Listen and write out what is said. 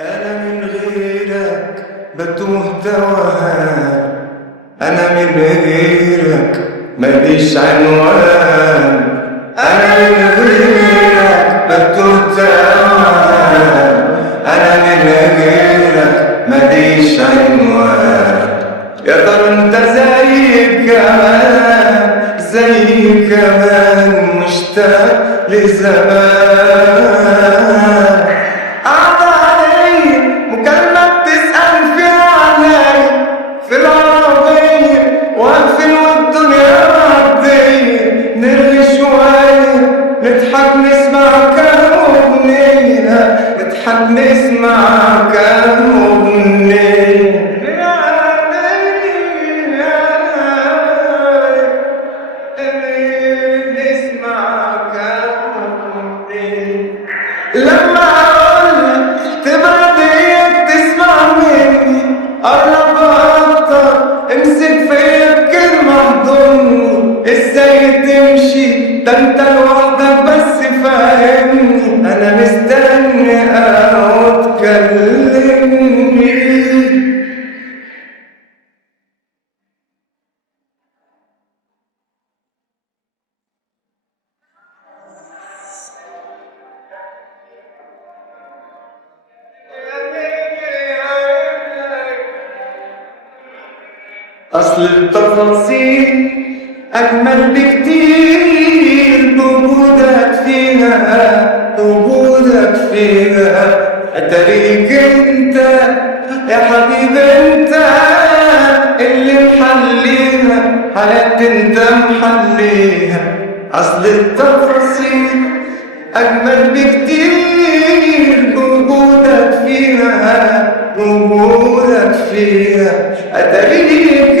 أنا من غيرك بتوه توهان. أنا من غيرك ماليش عنوان. أنا من غيرك بتوه توهان. أنا من غيرك ماليش عنوان. يا ترى انت زي كمان مشتاق لزمان. مكالمة بتسأل فيها علي في العربية، واقفين والدنيا معدية، نرغي شوية نضحك نسمع كام أغنية، نضحك نسمع كام أغنية. لما أقولك تبعد إيدك تسمع مني، قرب أكتر امسك فيا بكلمة احضني. ازاي تمشي ده انت لوحدك بس فاهمني، أنا مستني أقعد تكلمني. أصل التفاصيل أجمل بكتير بوجودك فيها. أتاريك أنت يا حبيبي، أنت اللي محليها حياتي، أنت محليها. أصل التفاصيل أجمل بكتير بوجودك فيها. أتاريك